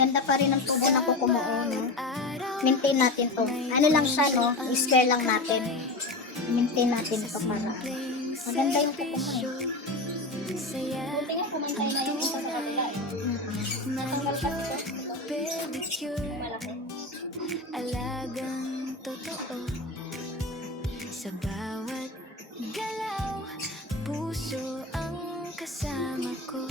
Ganda pa rin ang tubo ng kuko mo, no? Maintain natin to. Ano lang siya, no? I-square lang natin. Maintain natin to para maganda yung kuko mo, eh. Buti nga kumantay na yung isa sa kabila, eh. Natanggal kasi ito. Malaki. Alagang totoo sa bawat galaw, puso ang kasama ko.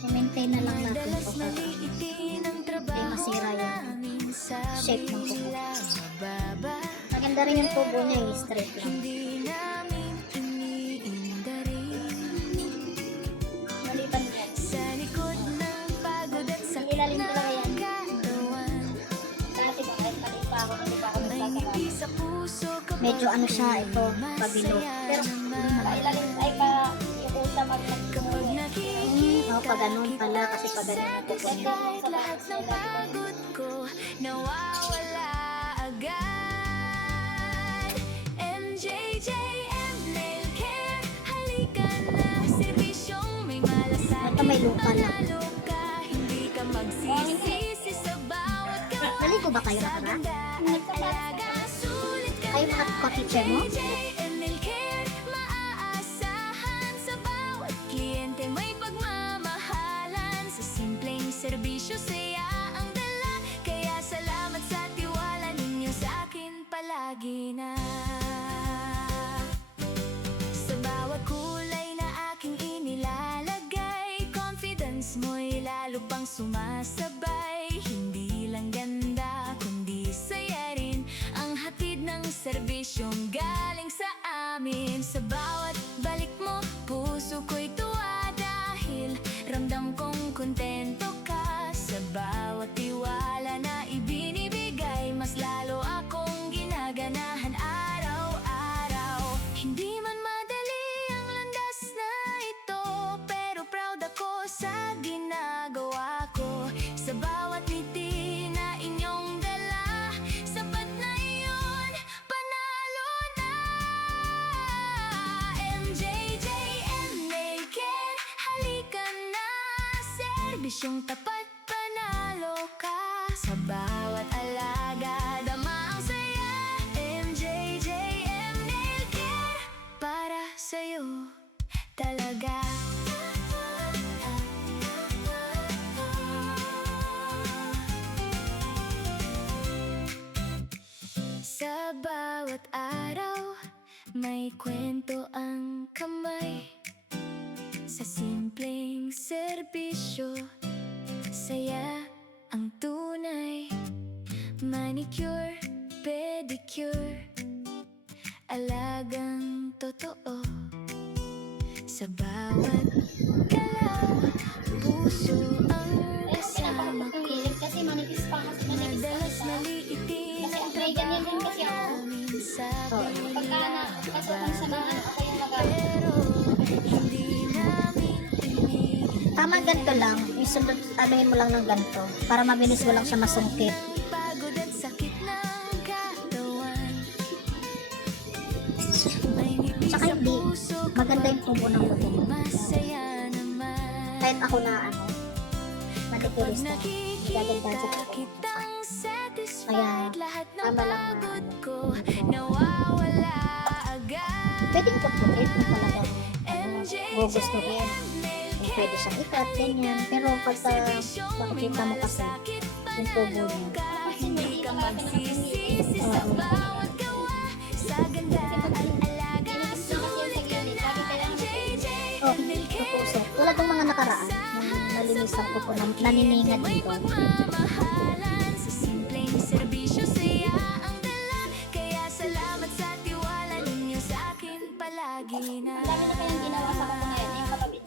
I-maintain na lang natin to Madalas para maliitin ang hindi trabaho masira yung namin sa shape ng kuko. mababa. Maganda rin yung tubo niya, eh. Straight lang. Hindi namin iniinda rin Maliban yan. sa likod ng pagod at sakit Ilalim na talaga yan. katawan. Dati ba, kahit maliit pa ako, hindi pa ako May nagsasabi. ngiti sa puso kapag Medyo ano siya, ito, pabilog. Pero hindi naman. Ilalim ay pa yung usa kapag nakikita pa ganun pala kasi pa ganun ang kuko niya. kahit lahat ng pagod ko nawawala agad. MJJM Nail Care, halika na, serbisyong may malasakit. Ito may lupa lang. Panalo ka, hindi ka magsisisi sa bawat Naligo ba kayo sa nakara? ganda. Alaga, sulit ka Kayo mga ka-teacher mo? JJM Nail Care, maaasahan sa bawat kliyente, may pagmamahalan. Sa simpleng serbisyo, saya ang dala. Kaya salamat sa tiwala ninyo sa akin palagi na. Sa bawat kulay na aking inilalagay, confidence mo'y lalo pang sumasabay. Hindi lang ganda, kundi saya rin ang hatid ng serbisyong galing sa amin. Sa bawat balik mo, puso ko'y tuwa dahil ramdam kong kontento ka. Sa bawat tiwala na ibinibigay, mas lalo akong ginaganahan araw-araw. Hindi man madali ang landas na ito, pero proud ako sa ginagawa ko. Sa bawat ngiti na inyong dala, sapat na yun, panalo na. MJJM Nail Care, halika na, serbisyong tapat, panalo ka. Sa bawat alaga, dama ang saya. MJJM Nail Care, para sa'yo talaga. Sa bawat araw, may kwento ang kamay. Sa simpleng serbisyo, saya ang tunay. Manicure, pedicure, alagang totoo. Sa bawat galaw, puso ang kasama ko. Kasi manipis pa kasi manipis Madalas pa. maliitin Kasi ang may ganyan din kasi ako. namin sa Pagka na, kasi kung sa mga ako yung mag-aaral. pero hindi namin iniintay. Tama ganito lang, yung sunod tabihin mo lang ng ganito para mabilis mo lang siya masungkit. Pagod at sakit ng katawan. May ngiti Tsaka sa hindi, puso maganda yung tubo ng kuko mo. masaya naman. Kahit ako na ano, matikiris na, Nakikita nagaganda sa kuko. kitang satisfied, Kaya, lahat ng tama lang na pagod ano. ko nawawala agad. Pwedeng pagpulit kung talagang gugustuhin. Kung pwede siyang ikat, ganyan. Pero pagka makikita mo kasi yung tubo niya. Hindi ka magsisisi sa bawat gawa, sa ganda at alaga, sulit ka na. Oh, pupuso. Tulad ng mga nakaraan, nang nalinisan ko po, naniningad May dito. pagmamahalan, sa simpleng serbisyo, saya ang dala. Kaya salamat sa tiwala ninyo sa akin palagi na. Dami na kayang ginawa sa kuko ngayon, yung kapabit.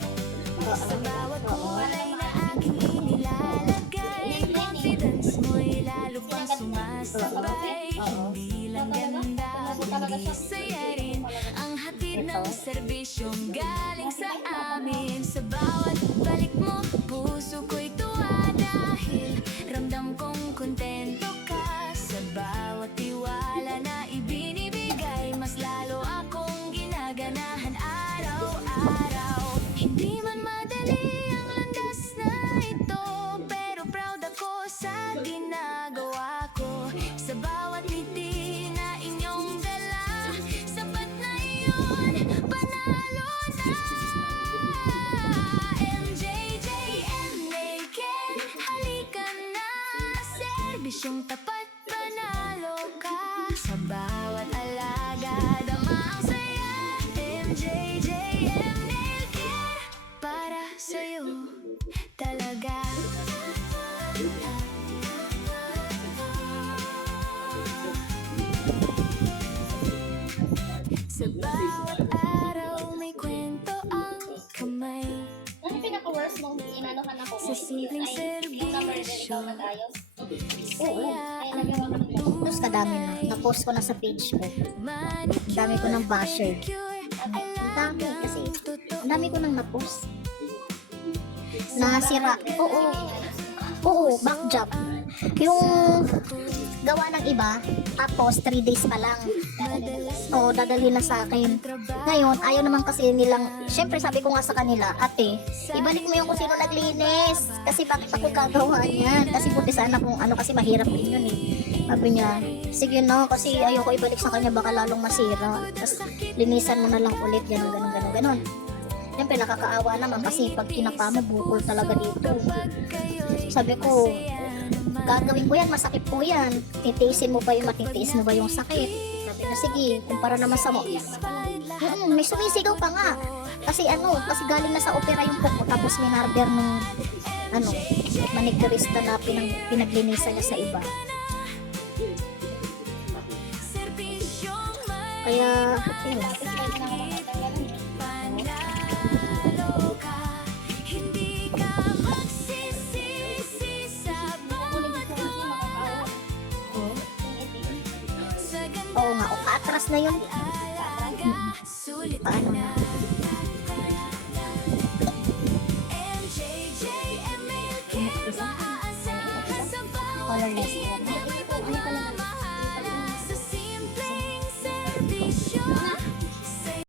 Sa bawat kulay na aking inilalagay, confidence mo'y lalo pang sumasabay. Hindi lang ganda, kundi saya rin ang hatid ng serbisyong galing sa amin. Sa bawat balik mo, puso ko'y tuwa dahil ramdam kong kontento ka. Sa bawat tiwala na ibinibigay, mas lalo akong ginaganahan araw-araw. Hindi man madali ang landas na ito, pero proud ako panalo na. MJJM Naked, halika na. Serbisyong tapat, panalo ka. Sa bawat alaga, dama ang saya. MJJM Naked, para sa'yo talaga. Sa bawat araw may kwento ang kamay. Ano yung pinaka-worst mong inano ka na ko? Sa simpleng serbisyo, Oo. Tapos kadami na. Na-post ko na sa page ko. Ang dami ko ng basher. Ang dami kasi. Ang dami ko nang na-post. Nasira. Oo. Oo, back job. Yung gawa ng iba, tapos 3 days pa lang. Oo, dadalhin na sa akin. Ngayon, ayaw naman kasi nilang, syempre sabi ko nga sa kanila, ate, ibalik mo yung kung sino naglinis. Kasi bakit ako gagawa niyan? Kasi buti sana kung ano, kasi mahirap din yun eh. Sabi niya, sige na, kasi ayoko ibalik sa kanya, baka lalong masira. Tapos linisan mo na lang ulit, ganon. Siyempre nakakaawa naman kasi pag kinapa mo, bukol talaga dito. Sabi ko, gagawin ko yan, masakit po yan. Titiisin mo ba yung matitiis mo ba yung sakit? Sabi na, sige, kumpara naman sa mo. May sumisigaw pa nga. Kasi kasi galing na sa opera yung pupo, tapos minarder nung, manicurista na pinaglinisan niya sa iba. Kaya, yun. panalo ka. Hindi ka magsisisi sa bawat gawa. Sa ganda Oo nga, atras na yun. alaga, sulit Paano na? MJJM Naked, maaasahan sa bawat Colorless. pagmamahal. Sa simpleng serbisyo,